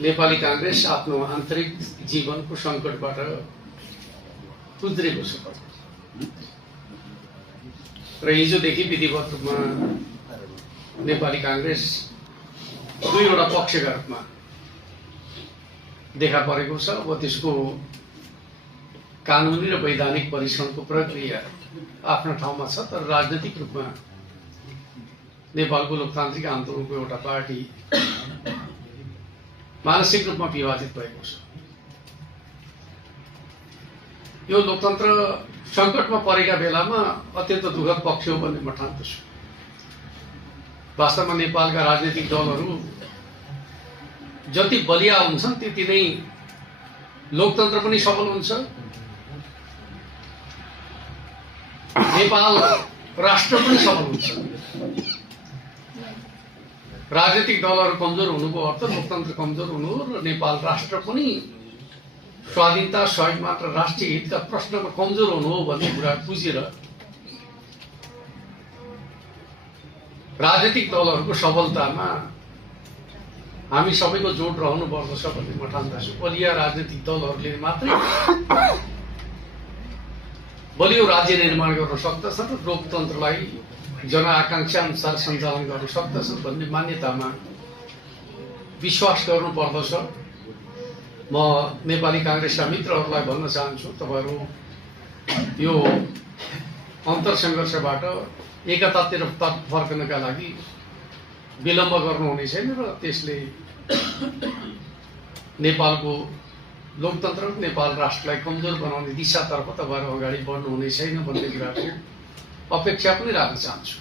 नेपाली कांग्रेस आफ्नो आन्तरिक जीवनको सङ्कटबाट उद्रेको छ र हिजोदेखि विधिवत रूपमा नेपाली कांग्रेस दुईवटा पक्षका रूपमा देखा परेको छ। अब त्यसको कानुनी र वैधानिक परीक्षणको प्रक्रिया आफ्नो ठाउँमा छ, तर राजनीतिक रूपमा नेपालको लोकतान्त्रिक आन्दोलनको एउटा पार्टी मानसिक रूपमा विभाजित भएको छ। यो लोकतन्त्र सङ्कटमा परेका बेलामा अत्यन्त दुःखद पक्ष हो भन्ने म ठान्छु। वास्तवमा नेपालका राजनीतिक दलहरू जति बलिया हुन्छन् त्यति नै लोकतन्त्र पनि सबल हुन्छ, नेपाल राष्ट्र पनि सबल हुन्छ। राजनीतिक दलहरू कमजोर हुनुको अर्थ लोकतन्त्र कमजोर हुनु हो र नेपाल राष्ट्र पनि स्वाधीनता, स्वाभिमान र राष्ट्रिय हितका प्रश्नमा कमजोर हुनु हो भन्ने कुरा बुझेर राजनीतिक दलहरूको सबलतामा हामी सबैको जोड रहनु पर्दछ भन्ने म ठान्दछु। बलिया राजनीतिक दलहरूले मात्रै बलियो राज्य निर्माण गर्न सक्दछन् र लोकतन्त्रलाई जनआकांक्षा अनुसार सञ्चालन गर्न सक्दछन् भन्ने मान्यतामा विश्वास गर्नु पर्दछ। म नेपाली कांग्रेसका मित्रहरूलाई भन्न चाहन्छु, तपाईहरू यो अन्तरसङ्घर्षबाट एकतातिर फर्कनका लागि विलम्ब गर्नुहुने छैन र त्यसले नेपालको लोकतन्त्र नेपाल राष्ट्रलाई कमजोर बनाउने दिशातर्फ तपाईहरू अगाडि बढ्नुहुने छैन भन्ने कुराको अपेक्षा पनि राख्न चाहन्छु।